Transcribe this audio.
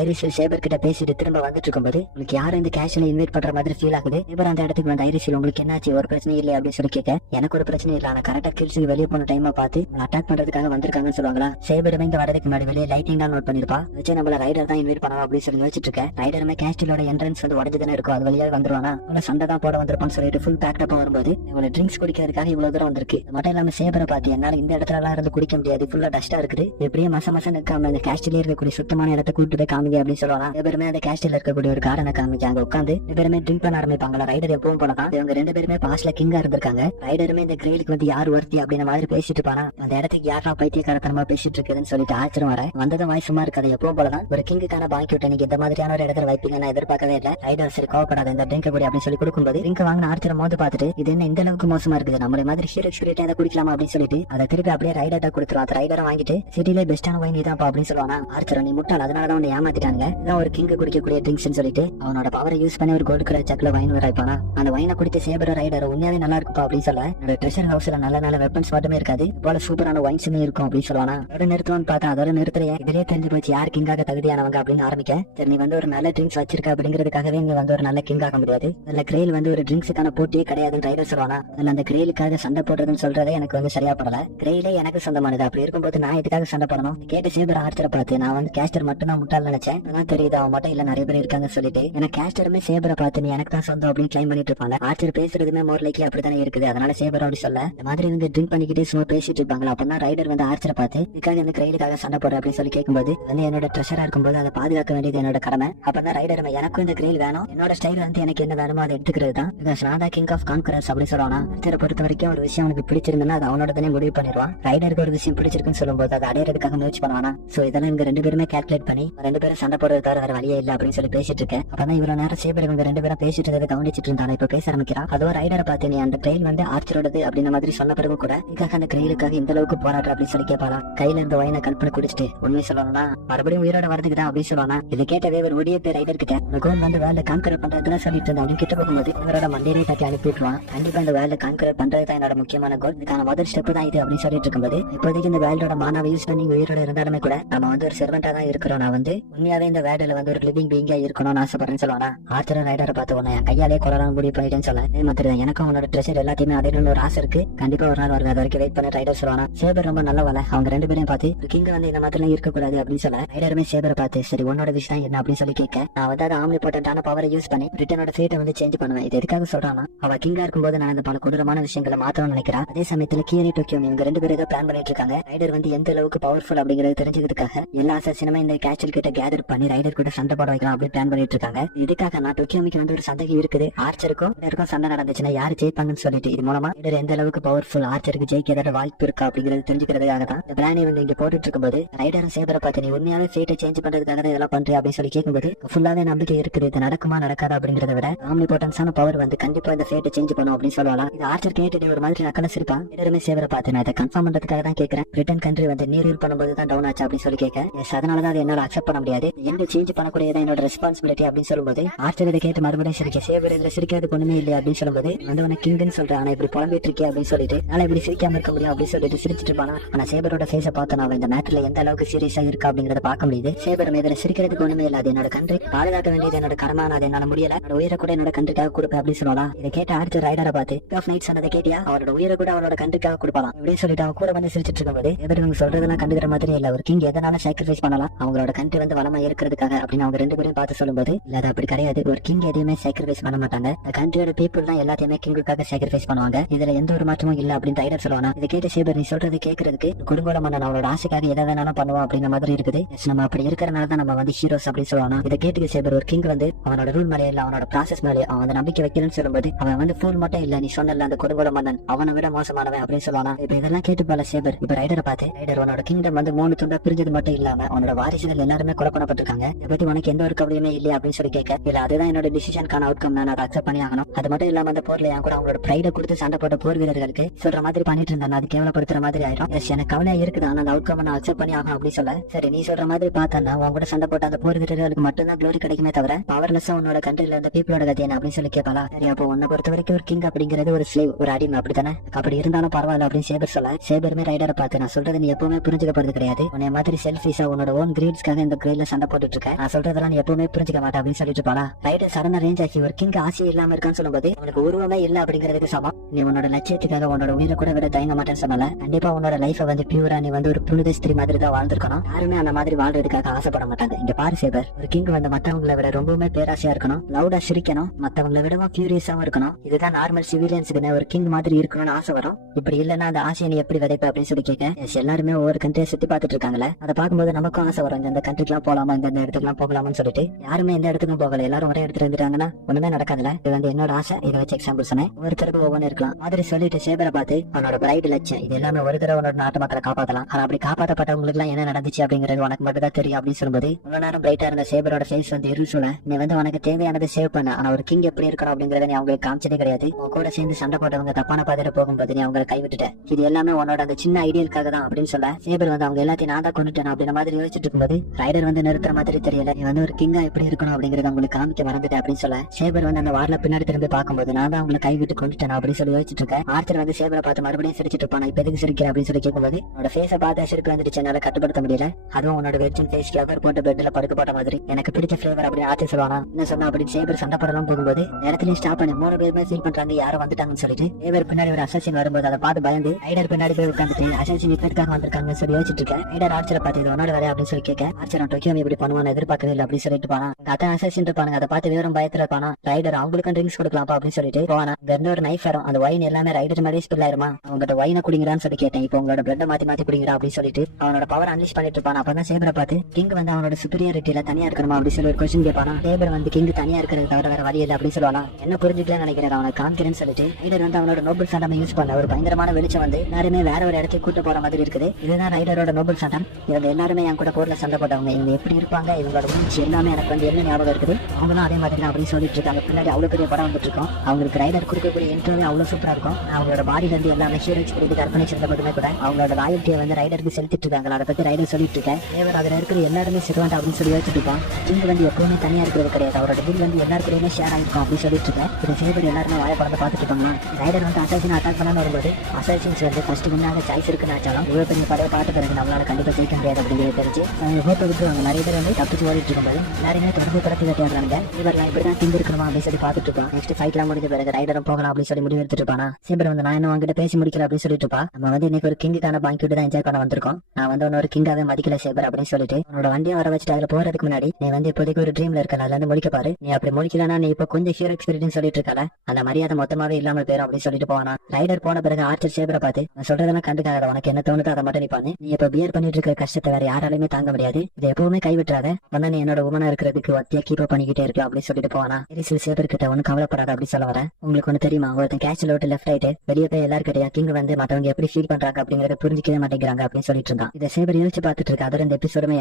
Iris sabre கிட்ட பேசிட்டு திரும்ப வந்துட்டு இருக்கும்போது உங்களுக்கு யாரும் இந்த கேஷ்ல இன்வைட் பண்ற மாதிரி ஃபீல் ஆகுது. சேபர் அந்த இடத்துக்கு வந்து ஐரிஸ் உங்களுக்கு என்னாச்சு, ஒரு பிரச்சனை இல்லையா அப்படின்னு சொல்லி கேட்க, எனக்கு ஒரு பிரச்சனை இல்ல, ஆனா கரெக்டா கில்ஸுக்கு வெளியே போன டைமா பார்த்து அட்டாக் பண்றதுக்காக வந்திருக்காங்கன்னு சொல்லுவாங்களா. சேபர் இங்க வரதுக்கு முன்னாடி வெளியே லைட்டிங் தான் நோட் பண்ணிருப்பா. வச்சு நம்மள ரைடர் தான் இன்வைட் பண்ணலாம் அப்படின்னு சொல்லி யோசிச்சுட்டு இருக்க. ரைடருமே கேஸ்டிலோட என்ட்ரன்ஸ் வந்து உடஞ்சு தானே இருக்கும், அது வழியாக வந்துருவானா, உங்களை சண்டை தான் போட வந்திருப்பான்னு சொல்லிட்டு ஃபுல் பேக்டப்பா வரும்போது இவ்வளவு ட்ரிங்க்ஸ் குடிக்கிறதுக்காக இவ்வளவு தூரம் வந்திருக்கு. மட்டும் இல்லாம சேபரை பார்த்து என்னால இந்த இடத்துல எல்லாம் இருந்து குடிக்க முடியாது, ஃபுல்லா டஸ்டா இருக்குது, எப்படியே மசம் நிற்காம அந்த கேஸ்டிலே இருக்கக்கூடிய சுத்தமான இடத்த கூட்டு போய் காமிங்க அப்படின்னு சொல்லுவாங்க. பேருமே அந்த கேஸ்டில் இருக்கக்கூடிய ஒரு காரண காமிச்சு அங்க உட்காந்து பேருமே ட்ரிங்க் பண்ண ஆரம்பிப்பாங்களா. ரைடர் எப்பவும் போலதான் இவங்க ரெண்டு பேருமே பாஸ்ட்ல கிங்கா இருந்திருக்காங்க. ரைடருமே இந்த கிரெயிலுக்கு வந்து யார் ஒருத்தி அப்படின்ற மாதிரி பேசிட்டு இருப்பானா, அந்த இடத்துக்கு யாரா பைத்தியக்காரத்தனமா பேசிட்டு இருக்குதுன்னு சொல்லிட்டு ஆச்சரியம் வர வந்ததும் வாய் சும்மா இருக்காது. எப்பவும் போலதான் ஒரு கிங்குக்கான பாக்கிட்டு நீங்க இந்த மாதிரியான ஒரு இடத்துல வைப்பீங்க நான் எதிர்பார்க்கவே இல்லை. ரைடர் சரி கோவப்படாத, இந்த ட்ரிங்க் கூடிய அப்படின்னு சொல்லி கொடுக்கும்போது ட்ரிங்க் வாங்கின ஆச்சரியம் மோந்து பார்த்துட்டு இது என்ன இந்த அளவுக்கு மோசமா இருக்குது, நம்மள மாதிரி ஹீரோஸ் அதை குடிக்கலாமா அப்படின்னு சொல்லிட்டு அதை திருப்பி அப்படியே ரைடர்ட்ட கொடுத்துருவோம். அந்த ரைடரை வாங்கிட்டு சிட்டிலே பெஸ்டான வைன் இதான்ப்பா அப்படின்னு சொல்லுவானா. ஆச்சரியம் நீ முட்டாள், அதனாலதான் உன்னை ஏமாத்திட்டாங்க, இதான் ஒரு கிங் குடிக்கக்கூடிய ட்ரிங்க்ஸ் சொல்லிட்டு அவனோட பவரை யூஸ் பண்ணி ஒரு கோல்டு கலர் சக்ல வைன் வராய்ப்பானா. அந்த வைனை குடித்து சேபர் ரைடர் உண்மையாவே நல்லா இருக்குப்பா அப்படின்னு சொல்ல, என்னோட ட்ரெஷர் ஹவுஸ்ல நல்ல நல்ல வெப்பன்ஸ் மட்டுமே இருக்காது, போல சூப்பரான வைன்ஸுமே இருக்கும் அப்படின்னு சொல்லுவானா. அதோட நிறுத்துவான்னு பார்த்தா அதோட நிறுத்துறையா இதுலயே தெரிஞ்சு போச்சு யார் கிங்காக தகுதியானவங்க அப்படின்னு ஆரம்பிக்க. சரி நீ வந்து ஒரு நல்ல ட்ரிங்க்ஸ் வச்சிருக்க அப்படிங்கிறதுக்காகவே இங்க வந்து ஒரு நல்ல கிங் ஆக முடியாது, அதுல கிரெயில் வந்து ஒரு ட்ரிங்க்ஸுக்கான போட்டியே கிடையாதுன்னு ரைடர் சொல்லுவானா. அதுல அந்த கிரெயிலுக்காக சண்டை போடுறதுன்னு சொல்றதே எனக்கு வந்து சரியா படல, கிரெயிலே எனக்கு சொந்தமானது, அப்படி இருக்கும்போது நான் எதுக்காக சண்டை போடணும். கேட்ட சேபர் ஆர்ச்சரை பார்த்து நான் வந்து கேஸ்டர் மட்டும் தான் முட்டாள் நினைச்சேன், அதான் தெரியுது அவன் மட்டும் இல்ல நிறைய பேர் இருக்காங்க சொல்லிட்டு எனக்கு கேஸ்டருமே சேபரை பார்த்து நீ எனக்கு தான் சொந்தம் அப்படின்னு கிளைம் பண்ணிட்டு இருப்பாங்க. ஆர்ச்சர் பேசுறதுமே மோர் லைக்லி அப்படித்தானே இருக்குது, அதனால சேபர் அப்படி சொல்ல இந்த மாதிரி வந்து ட்ரிங்க் பண்ணிக்கிட்டே சும்மா பேசிட்டு இருப்பாங்களா. அப்பதான் ரைடர் வந்து ஆர்ச்சரை பார்த்து இதுக்காக இந்த கிரெயிலுக்காக சண்டை போடுற அப்படின்னு சொல்லி கேட்கும்போது வந்து என்னோட ட்ரெஷரா இருக்கும்போது அதை பாதுகாக்க வேண்டியது என்னோட கடமை. அப்பதான் ரைடர் எனக்கும் இந்த கிரெயில் வேணும், என்னோட ஸ்டைல் வந்து எனக்கு என்ன வேணுமோ அதை எடுத்துக்கிறது தான், நான் தான் கிங் ஆஃப் கான்கரர்ஸ் அப்படின்னு சொல்லுவானா. ஆர்ச்சரை பொறுத்த வரைக்கும் ஒரு விஷயம் அவனுக்கு பிடிச்சிருந்தா அது அவனோட தானே முடிவு பண்ணிடுவான். ரைடருக்கு ஒரு விஷயம் பிடிச்சிருக்குன்னு சொல்லும்போது அதை அடையிறதுக்காக முயற்சி பண்ணுவானா. சோ இதெல்லாம் இவங்க ரெண்டு பேருமே கால்குலேட் பண்ணி ரெண்டு பேரும் சண்டை போடுறது தவிர வேற வழியே இல்ல அப்படின்னு சொல்லி பேசிட்டு இருக்கேன். அப்பதான் இவ்வளவு நேரம் சேபர் இவங்க ரெண்டு பேரும் பேசிட்டு இருந்ததை கவனிச்சிட்டு இருந்தாங்க. இப்ப பேச ஆரம்பிக்கிறான். அதுவா ரைடரை பார்த்து நீ அந்த கிரெயில் வந்து ஆர்ச்சரோடது அப்படின்ற மாதிரி சொன்ன பிறகு கூட இதுக்காக அந்த கிரெயிலுக்காக இந்த அளவுக்கு போராடுற அப்படின்னு சொல்லி கேட்பாளா. கையில இருந்த வைனை கல்பனை குடிச்சிட்டு உண்மை சொல்லணும்னா மறுபடியும் உயிரோட வரதுக்கு தான் அப்படின்னு சொல்லுவானா. இதை கேட்டவே ஒரு ஒடிய பேர் ரைடர் கிட்ட இந்த கோல் வந்து வேலை கான்கரர் பண்றதுதான் சொல்லிட்டு இருந்தா அப்படின்னு கிட்ட போகும்போது இவரோட மண்டையை தட்டி அனுப்பி விட்டுருவான். கண்டிப்பா இந்த வேலை கான்கரர் பண்றது தான் என்னோட முக்கியமான கோல், இதுக்கான முதல் ஸ்டெப் தான் இது அப்படின்னு சொல்லிட்டு இருக்கும்போது இப்போதைக்கு இந்த வேலோட மானாவை யூஸ் பண்ணி உயிரோட இருந்தாலுமே கூட நம்ம வந்து ஒரு செர்வெண்டா தான் இருக்கிறோம், நான் வந்து உண்மையாவே இந்த வேலையில வந்து ஒரு லிவிங் பீங்கா இருக்கணும்னு ஆசைப்படுறேன்னு சொல்லுவானா. ஆர்ச்சர் ரைடரை பார்த்து உன்னை என் கையாலே கொள்ளலாம் முடிவு பண்ணிட்டேன்னு சொல்ல மாத்திரம் எனக்கும் உன்னோட ட்ரெஷர் எல்லாத்தையுமே அடையணும்னு ஒரு ஆசை இருக்கு, கண்டிப்பா ஒரு நாள் வருது, அது வரைக்கும் வெயிட் பண்ண ரைடர் சொல்லுவானா. சேபர் ரொம்ப நல்ல வேலை, அவங்க ரெண்டு பேரையும் பார்த்து கிங்க வந்து இந்த மாதிரி இருக்கக்கூடாது அப்படின்னு சொல்ல ரைடருமே சேபரை பார்த்து சரி உன்னோட விஷயம் என்ன அப்படின்னு சொல்லி கேட்க, நான் வந்து அதை ஆம்னி போட்டான பவரை யூஸ் பண்ணி பிரிட்டனோட ஃபேட்டை வந்து சேஞ்ச் பண்ணுவேன். இது எதுக்காக சொல்றானா, அவ கிங்கா இருக்கும்போது நான் இந்த பல கொடூரமான விஷயங்களை மாத்தணும்னு நினைக்கிறேன். அதே சமயத்துல கீரி டோக்கியோ இவங்க ரெண்டு பேரும் ஏதோ பிளான் பண்ணிட்டு இருக்காங்க. ரைடர் வந்து எந்த அளவுக்கு பவர்ஃபுல் அப்படிங்கறது தெரிஞ்சதுக்காக எல்லா அசாசினுமே இந்த கேச்சல் கிட்ட கேதர் பண்ணி ரைடர் கூட சண்டை போட வைக்கலாம் அப்படின்னு பிளான் பண்ணிட்டு இருக்காங்க. இதுக்காக நான் டோக்கியோமிக்கு வந்து ஒரு சந்தேகம் இருக்குது, ஆர்ச்சருக்கும் சண்டை நடந்துச்சுன்னா யாரு ஜெயிப்பாங்கன்னு சொல்லிட்டு இது மூலமா எந்த அளவுக்கு பவர்ஃபுல் ஆர்ச்சருக்கு ஜெயிக்க ஏதாவது வாய்ப்பு இருக்கா அப்படிங்கிறது தெரிஞ்சுக்கிறதுக்காக தான் இந்த பிளானை வந்து இங்க போட்டுட்டு இருக்கும்போது ரைடரும் சேபரை பார்த்து நீ உண்மையாவே ஃபேட்டை சேஞ்ச் பண்றதுக்காக தான் இதெல்லாம் பண்றேன் அப்படின்னு சொல்லி கேட்கும்போது ஃபுல்லாவே நம்பிக்கை இருக்குது, இது நடக்குமா நடக்காது அப்படிங்கறத விட ஆம்னி போட்டன்ஸான பவர் வந்து கண்டிப்பா இந்த ஃபேட்டை சேஞ்ச் பண்ணும் அப்படின்னு சொல்லலாம். இது ஆர்ச்சர் கேட்டு ஒரு மாதிரி நக்கல சிரிப்பான். ரைடருமே சேபரை பார்த்து நான் இதை கன்ஃபார்ம் பண்றதுக்காக தான் கேட்கிறேன், பிரிட்டன் கண்ட்ரி வந்து நீரில் பண்ணும்போது தான் டவுன் ஆச்சு அப்படின்னு சொல்லி கேட்க அதனாலதான் அதை என்னால அக்செப்ட் பண்ண முடியாது, என்ன சேஞ்ச் பண்ணக்கூடியதான் என்னோட ரெஸ்பான்சிபிலிட்டி அப்படின்னு சொல்லும்போது ஆர்ச்சர் இதை கேட்டு மறுபடியும் சிரிக்க சேபர் இதுல சிரிக்கிறது ஒண்ணுமே இல்லையா அப்படின்னு சொல்லும்போது வந்து உன கிங்னு சொல்றேன், ஆனா இப்படி புலம்பிட்டு இருக்கே அப்படின்னு சொல்லிட்டு நான் இப்படி சிரிக்காம இருக்க முடியும் அப்படின்னு சொல்லிட்டு சிரிச்சிட்டு இருப்பானா. ஆனா சேபரோட ஃபேஸை பார்த்து நான் இந்த மேட்டர்ல எந்த அளவுக்கு சீரியஸா இருக்கா அப்படிங்கறத பார்க்க முடியுது. சேபர் இதுல சிரிக்கிறதுக்கு ஒண்ணுமே இல்ல, அது என்னோட கண்ட்ரி பாதுகாக்க வேண்டியது என்னோட கடமை, அது என்னால முடியல, என்னோட உயிரை கூட என்னோட கண்ட்ரிக்காக கொடுப்பேன் அப்படின்னு சொல்லலாம். இதை கேட்ட ஆர்ச்சர் ரைடரை பார்த்து ஆஃப் நைட் சொன்னதை கேட்டியா, அவரோட உயிரை கூட அவனோட கண்ட்ரிக்காக கொடுப்பான் இப்படின்னு சொல்லிட்டு அவன் கூட வந்து சிரிச்சிட்டு இருக்கும்போது இவங்க சொல்றதெல்லாம் கண்டுக்கிற மாதிரி இல்ல, ஒரு கிங் எதனால சாக்ரிஃபைஸ் பண்ணலாம் அவங்களோட கண்ட்ரி வந்து வளமா இருக்கிறதுக்காக அப்படின்னு அவங்க ரெண்டு பேரும் பார்த்து சொல்லும்போது இல்ல அது அப்படி கிடையாது, ஒரு கிங் எதையுமே சாக்ரிஃபைஸ் பண்ண மாட்டாங்க, கண்ட்ரியோட பீப்புள் தான் எல்லாத்தையுமே கிங்குக்காக சாக்ரிஃபைஸ் பண்ணுவாங்க, இதுல எந்த ஒரு மாற்றமும் இல்ல அப்படின்னு ரைடர் சொல்லுவானா. இதை கேட்ட சேபர் நீ சொல்றது கேட்கறதுக்கு கொடுங்கோல மன்னன் அவனோட ஆசைக்காக எதை வேணாலும் பண்ணுவோம் அப்படிங்கிற மாதிரி இருக்குது, நம்ம அப்படி இருக்கிறனால தான் நம்ம வந்து ஹீரோஸ் அப்படின்னு சொல்லுவானா. இதை கேட்டு சேபர் ஒரு கிங் வந்து அவனோட ரூல் மேலே இல்ல அவனோட ப்ராசஸ் மேலே அவன் அந்த நம்பிக்கை வைக்கலன்னு சொல்லும்போது அவன் வந்து ஃபுல் மட்டும் இல்ல நீ சொன்னல அந்த கொடுங்கோல மன்னன் அவனை விட மோசமானவன் அப்படின்னு சொல்லுவானா. இப்ப இதெல்லாம் கேட்டு போல சேபர் இப்ப ரைடரை பார்த்து ரைடர் உன்னோட கிங்டம் வந்து 3 துண்டா பிரிஞ்சது மட்டும் இல்லாம அவனோட வாரிசுகள் எல்லாருமே கொலை பண்ணப்பட்டிருக்காங்க, இதை பத்தி உனக்கு எந்த ஒரு கவலையுமே இல்லையா அப்படின்னு சொல்லி கேட்க இல்ல அதுதான் என்னோட டிசிஷனுக்கான அவுட்கம், நான் அதை அக்செப்ட் பண்ணி ஆகணும், அது மட்டும் இல்லாம அந்த போர்ல என் கூட அவங்களோட பிரைட கொடுத்து சண்டை போட்ட போர் வீரர்களுக்கு சொல்ற மாதிரி பண்ணிட்டு இருந்தா அது கேவலப்படுத்துற மாதிரி ஆயிடும், எனக்கு கவலையா இருக்குது ஆனா அந்த அவுட்கம் நான் அக்செப்ட் பண்ணி ஆகணும் அப்படின்னு சொல்ல சரி நீ சொல்ற மாதிரி பார்த்தா உன் கூட சண்டை போட்ட அந்த போர் வீரர்களுக்கு மட்டும்தான் க்ளோரி கிடைக்குமே தவிர பவர்லெஸ்ஸா உன்னோட கண்ட்ரில இருந்த பீப்புளோட கதை என்ன அப்படின்னு சொல்லி கேட்பாளா. சரி அப்போ உன்னை பொறுத்த வரைக்கும் ஒரு கிங் அப்படிங்கிறது ஒரு ஸ்லேவ் ஒரு அடிமை அப்படித்தானே, அப்படி இருந்தாலும் பரவாயில்ல அப்படின்னு சேபர் சொல்ல சேபருமே ரைடரை பார்த்து நான் சொல்றது நீ எப்பவுமே புரிஞ்சுக்கப்படுறது கிடையாது, உன்னை மாதிரி செல்ஃபிஷா உன்னோட ஓன் கிரீட்ஸ்க்காக இந்த அந்த கிரேல சண்டை போட்டுட்டு இருக்க, நான் சொல்றதெல்லாம் நீ எப்பவுமே புரிஞ்சுக்க மாட்டேன் அப்படின்னு சொல்லிட்டு இருப்பானா. ரைடர் சடனா ரேஞ்ச் ஆகி ஒரு கிங் ஆசையே இல்லாம இருக்கான்னு சொல்லும்போது உனக்கு உருவமே இல்ல அப்படிங்கிறதுக்கு சமம். நீ உன்னோட லட்சியத்துக்காக உன்னோட உயிரை கூட விட தயங்க மாட்டேன்னு சொன்னால கண்டிப்பா உன்னோட லைஃபை வந்து பியூரா நீ வந்து ஒரு புனித ஸ்திரீ மாதிரி தான் வாழ்ந்திருக்கணும். யாருமே அந்த மாதிரி வாழ்றதுக்காக ஆசைப்பட மாட்டாங்க. இங்க பாரு சேபர், ஒரு கிங் வந்து மத்தவங்களை விட ரொம்பவுமே பேராசையா இருக்கணும், லவுடா சிரிக்கணும், மத்தவங்களை விடவும் கியூரியஸாவும் இருக்கணும். இதுதான் நார்மல் சிவிலியன்ஸுக்கு ஒரு கிங் மாதிரி இருக்கணும்னு ஆசை வரும். இப்படி இல்லன்னா அந்த ஆசையை நீ எப்படி விதைப்ப அப்படின்னு சொல்லி கேட்க, எல்லாருமே ஒவ்வொரு கண்ட்ரியை சுத்தி பார்த்துட்டு இருக்காங்களே, அதை பார்க்கும்போது நமக்கும் ஆசை வரும், இந்த கண்ட்ரிக்கு எல்லாம் போலாமா, இந்த இடத்துக்கு போகலாம்னு சொல்லிட்டு. யாருமே எந்த இடத்துக்கும் போகல, எல்லாரும் ஒரே இடத்துல இருந்துட்டாங்கன்னா ஒண்ணுமே நடக்காதுல. இது வந்து என்னோட ஆசை, இதை வச்சு எக்ஸாம்பிள் சொன்னேன். ஒருத்தருக்கு ஒவ்வொன்னு இருக்கலாம் மாதிரி சொல்லிட்டு சேபரை பார்த்து அவனோட பிரைட் லட்சம் இது எல்லாமே ஒரு தடவை உன்னோட நாட்டு மக்களை காப்பாத்தலாம், ஆனா அப்படி காப்பாற்றப்பட்டவங்களுக்கு எல்லாம் என்ன நடந்துச்சு அப்படிங்கிறது உனக்கு மட்டும் தான் தெரியும் அப்படின்னு சொல்லும்போது இவ்வளவு நேரம் பிரைட்டா இருந்த சேபரோட ஃபேஸ் வந்து இருசூல, நீ வந்து உனக்கு தேவையானதை சேவ் பண்ண, ஆனா ஒரு கிங் எப்படி இருக்கணும் அப்படிங்கறத நீ அவங்களுக்கு காமிச்சதே கிடையாது. உன் கூட சேர்ந்து சண்டை போட்டவங்க தப்பான பாதையில போகும்போது நீ அவங்களை கைவிட்டுட்ட. இது எல்லாமே உன்னோட அந்த சின்ன ஐடியலுக்காக தான் அப்படின்னு சொல்ல சேபர் வந்து அவங்க எல்லாத்தையும் நான் தான் கொண்டுட்டேன் அப்படின்ற மாதிரி யோசிச்சுட்டு இருக்கும்போது ரைடர் வந்து நிறுத்துற மாதிரி தெரியல, நீ வந்து ஒரு கிங்கா எப்படி இருக்கணும் அப்படிங்கறத அவங்களுக்கு காமிக்க மறந்துட்டேன் அப்படின்னு சொல்ல சேபர் வந்து அந்த வார்ல பின்னாடி திரும்பி பார்க்கும்போது நான் தான் அவங்களை கைவிட்டு கொண்டுட்டேன் அப்படின்னு சொல்லி யோசிச்சுட்டு இருக்கேன். ஆர்ச்சர் வந்து சேபரை பார்த்து மறுபடியும் சிரிச்சிட்டு இருப்பான். இப்ப எதுக்கு சிரிக்கிற அப்படின்னு சொல்லி கேட்கும்போது உன்னோட ஃபேஸை பார்த்து சிரிப்பு வந்துடுச்சு, என்னால கட்டுப்படுத்த முடியல, அதுவும் உன்னோட வெர்ஜின் ஃபேஸ் ஃபிளவர் போட்டு பெட்ல படுக்க போட்ட மாதிரி எனக்கு பிடிச்ச ஃபிளேவர் அப்படின்னு ஆர்ச்சர் சொல்லுவானா. என்ன சொன்னா அப்படி சேபர் சண்டை போடலாம் போகும்போது நேரத்திலேயே ஸ்டாப் பண்ணி 3 பேருமே ஃபீல் பண்றாங்க யாரும் வந்துட்டாங்கன்னு சொல்லிட்டு சேபர் பின்னாடி ஒரு அசாசின் வரும்போது அதை பார்த்து பயந்து ரைடர் பின்னாடி போய் உட்காந்துட்டு அசாசின் இப்ப வந்திருக்காங்கன்னு சொல்லி யோசிச்சுட்டு இருக்கேன். ரைடர் ஆர்ச்சரை பார்த்து இது உன்னோட வேலை அப்படின்னு சொல்லி கேட்க, ஆர்ச்சர் டோக்கியோ இப்படி பண்ணுவான்னு எதிர்பார்க்கவே இல்லை அப்படின்னு சொல்லிட்டு போனா. அதான் அசாசின் இருப்பானுங்க, அதை பார்த்து வேறும் பயத்துல இருப்பானா. ரைடர் அவங்களுக்கு ட்ரிங்க்ஸ் கொடுக்கலாம்ப்பா அப்படின்னு சொல்லிட்டு போவானா. இங்க ஒரு நைஃப் வரும், அந்த ஒயின் எல்லாமே ரைடர் மாதிரி ஸ்பில் ஆயிருமா. அவங்ககிட்ட ஒயினை குடிங்கிறான்னு சொல்லி கேட்டேன், இப்போ உங்களோட பிளட் மாத்தி மாத்தி குடிங்கிறா அப்படின்னு சொல்லிட்டு அவனோட பவர் அன்லீஷ் பண்ணிட்டு இருப்பான். அப்பதான் சேபரை பார்த்து கிங் வந்து அவனோட சுப்பீரியாரிட்டியில தனியா இருக்கணுமா அப்படின்னு சொல்லி ஒரு கொஸ்டின் கேட்பானா. சேபர் வந்து கிங் தனியா இருக்கிறது தவிர வேற வழி இல்லை அப்படின்னு சொல்லுவானா. என்ன புரிஞ்சுக்கலாம்னு நினைக்கிறேன் அவனை காமிக்கிறேன்னு சொல்லிட்டு ரைடர் வந்து அவனோட நோபல் சண்டம் யூஸ் பண்ண ஒரு பயங்கரமான வெளிச்சம் வந்து எல்லாருமே வேற ஒரு இடத்துக்கு கூட்டு போற மாதிரி இருக்குது. இதுதான் ரைடரோட நோபல் சண்டம். இவங்க எல்லாருமே என் கூட போர்ல சண்டை போட்டவங்க, இவங்க எப்படி இருப்பாங்க, இவங்களோட மூச்சு எல்லாமே எனக்கு வந்து என்ன ஞாபகம் இருக்குது, அவங்களும் அதே மாதிரி தான் அப்படின்னு சொல்லிட்டு இருக்காங்க. பின்னாடி அவ்வளவு பெரிய படம் வந்துட்டு இருக்கோம். அவங்களுக்கு ரைடர் கொடுக்கக்கூடிய இன்ட்ரோவே அவ்வளவு சூப்பரா இருக்கும். அவங்களோட பாடியில இருந்து எல்லாமே ஹீரோஸ் கொடுத்து அர்ப்பணிச்சிருந்த மட்டுமே கூட அவங்களோட ராயல்ட்டியை வந்து ரைடருக்கு செலுத்திட்டு இருக்காங்க. அதை பத்தி ரைடர் சொல்லிட்டு இருக்கேன். தேவர் அதுல இருக்கிற எல்லாருமே சிறுவாண்டா அப்படின்னு சொல்லி வச்சுட்டு இருக்கான். கிங் வந்து எப்பவுமே தனியா இருக்கிறது கிடையாது, அவரோட பில் வந்து எல்லாருக்குமே ஷேர் ஆகிருக்கும் அப்படின்னு சொல்லிட்டு இருக்கேன். இது சேபர் எல்லாருமே வாய படத்தை பார்த்துட்டு இருப்பாங்க. ரைடர் வந்து அசாசின் அட்டாக் பண்ணான்னு வரும்போது அசாசின்ஸ் வந்து ஃபர்ஸ்ட் முன்னாக சாய்ஸ் இருக்குன்னு ஆச்சாலும் இவ்வளவு பெரிய படையை பார்த்து பிறகு நம்மளால கண்டிப்பா ஜெயிக்க முடியாது அப்படிங்கிறது தெரிஞ்சு ஹோப்பை விட்டு அவங்க நிறைய பேர் வந்து தப்பிச்சு ஓடிட்டு இருக்கும்போது எல்லாருமே தொடர்பு படத்தை கட்டிடுறாங்க. இவரெல்லாம் இப்படிதான் கிங் இருக்கணுமா அப்படின்னு சொல்லி பார்த்துட்டு இருப்பான். நெக்ஸ்ட் ஃபைட்லாம் முடிஞ்ச பிறகு ரைடரும் போகலாம் அப்படின்னு சொல்லி முடிவு எடுத்துட்டு இருப்பானா. சேபர் வந்து நான் என்ன அவங்ககிட்ட பேசி முடிக்கல அப்படின்னு சொல்லிட்டு இருப்பா. நம்ம வந்து இன்னைக்கு ஒரு கிங்குக்கான பாங்கிட்டு தான் என்ஜாய் பண்ண வந்திருக்கோம், நான் வந்து ஒரு கிங்காவே மதிக்கல சேபர் அப்படின்னு சொல்லிட்டு உன்னோட வண்டியை வர வச்சுட்டு அதுல போறதுக்கு முன்னாடி நீ வந்து இப்போதைக்கு ஒரு ட்ரீம்ல இருக்க, அதுல இருந்து முடிக்க பாரு, நீ அப்படி முடிக்கலன்னா நீ இப்ப கொஞ்சம் ஹீரோ எக்ஸ்பீரியன்ஸ் சொல்லிட்டு இருக்கல, அந்த மரியாதை மொத்தமாவே இல்லாமல் பேரும் அப்படின்னு சொல்லிட்டு போவானா. ரைடர் போன பிறகு ஆர்ச்சர் சேபரை பார்த்து நான் சொல்றதெல்லாம் கண்டுக்காத, உனக்கு என்ன தோணுதோ அதை மட்டும் நீ பண்ணு, நீ இப்ப பியர் பண்ணிட்டு இருக்க கஷ்டத்தை வேற யாராலுமே தாங்க முடியாது, இதை எப்பவுமே கைவிட்டுறாத, வந்தா நீ என்னோட உமனா இருக்கிறதுக்கு வத்தியா கீப் பண்ணிக்கிட்டே இருக்கலாம் அப்படின்னு சொல்லிட்டு போவானா. சேபர் கிட்ட ஒண்ணு கவலைப்படாத அப்படி சொல்ல வரேன். உங்களுக்கு ஒண்ணு தெரியுமா, ஒருத்தன் கேஷ்ல விட்டு லெஃப்ட் ஆயிட்டு வெளியே போய் எல்லாருக்கிட்டையா கிங் வந்து மத்தவங்க எப்படி ஃபீல் பண்றாங்க அப்படிங்கறத புரிஞ்சிக்கவே மாட்டேங்கிறாங்க அப்படின்னு சொல்லிட்டு இருக்கான். இதை சேபர் யோசிச்சு பார்த்துட்டு இருக்கா. அதோட இந்த எபிசோடுமே